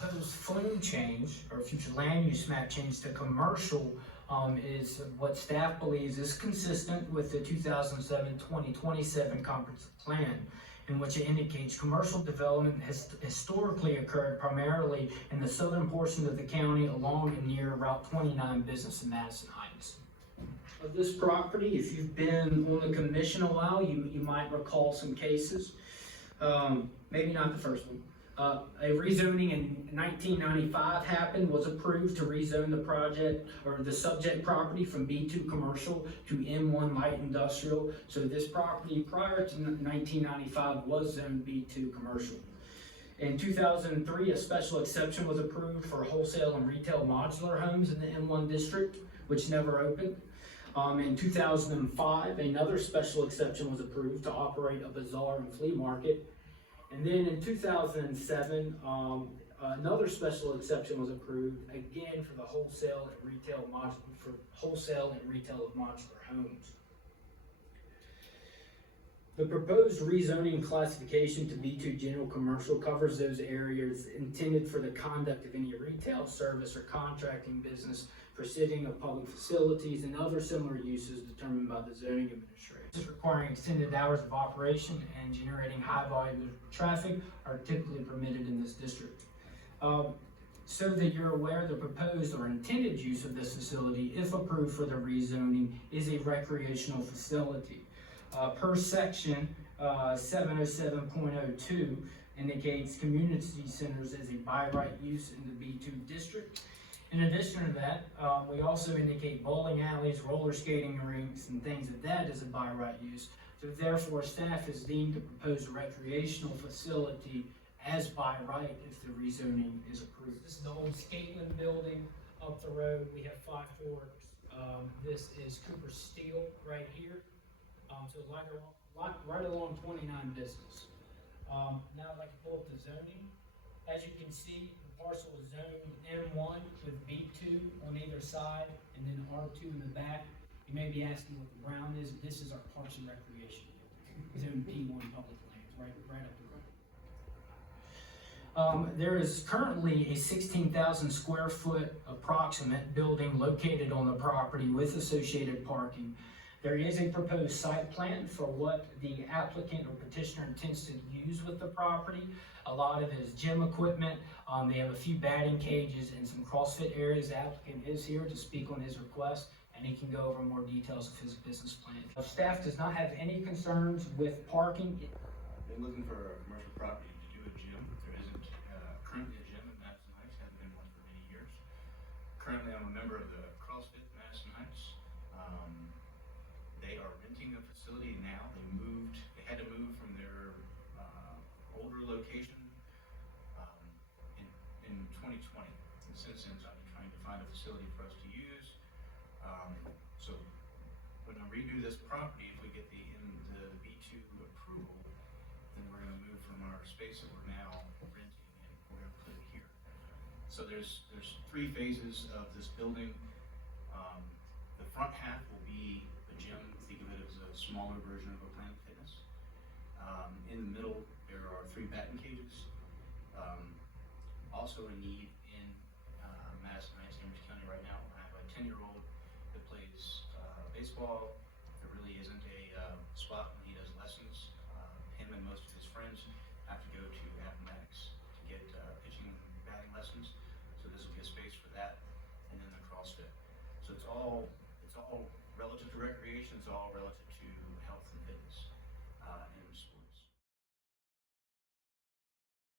proposed flume change or future land use map change to commercial is what staff believes is consistent with the 2007-2027 comprehensive plan, in which it indicates commercial development has historically occurred primarily in the southern portion of the county along and near Route 29 business in Madison Heights. Of this property, if you've been on the commission a while, you might recall some cases. Maybe not the first one. A rezoning in 1995 happened, was approved to rezone the project or the subject property from B2 commercial to M1 light industrial. So this property prior to 1995 was zoned B2 commercial. In 2003, a special exception was approved for wholesale and retail modular homes in the M1 district, which never opened. In 2005, another special exception was approved to operate a bazaar and flea market. And then in 2007, another special exception was approved again for the wholesale and retail of modular homes. The proposed rezoning classification to B2 general commercial covers those areas intended for the conduct of any retail service or contracting business for sitting of public facilities and other similar uses determined by the zoning administrator. Requiring extended hours of operation and generating high volumes of traffic are typically permitted in this district. So that you're aware, the proposed or intended use of this facility, if approved for the rezoning, is a recreational facility. Per section 707.02 indicates community centers as a by right use in the B2 district. In addition to that, we also indicate bowling alleys, roller skating rinks, and things of that as a by right use. So therefore, staff has deemed the proposed recreational facility as by right if the rezoning is approved. This is the old Skatelin building up the road. We have 5 floors. This is Cooper Steel right here. So right along 29 business. Now I'd like to pull up the zoning. As you can see, the parcel is zoned M1 with B2 on either side and then R2 in the back. You may be asking what the brown is. This is our Parks and Recreation Zone P1 public lands, right up the road. There is currently a 16,000 square foot approximate building located on the property with associated parking. There is a proposed site plan for what the applicant or petitioner intends to use with the property. A lot of it is gym equipment. They have a few batting cages and some CrossFit areas. The applicant is here to speak on his request, and he can go over more details of his business plan. Staff does not have any concerns with parking. Been looking for a commercial property to do a gym. There isn't currently a gym in Madison Heights, hasn't been one for many years. Currently, I'm a member of the CrossFit Madison Heights. They are renting a facility now. They had to move from their older location in 2020. And since then, I've been trying to find a facility for us to use. So when I redo this property, if we get the B2 approval, then we're going to move from our space that we're now renting and we're going to put it here. So there's 3 phases of this building. The front half will be a gym. Think of it as a smaller version of a Planet Fitness. In the middle, there are 3 batting cages. Also a need in Madison Heights, Cambridge County right now. I have a 10-year-old that plays baseball. There really isn't a spot when he does lessons. Him and most of his friends have to go to athletics to get pitching and batting lessons. So this will be a space for that, and then the CrossFit. So it's all relative to recreation. It's all relative to health and fitness.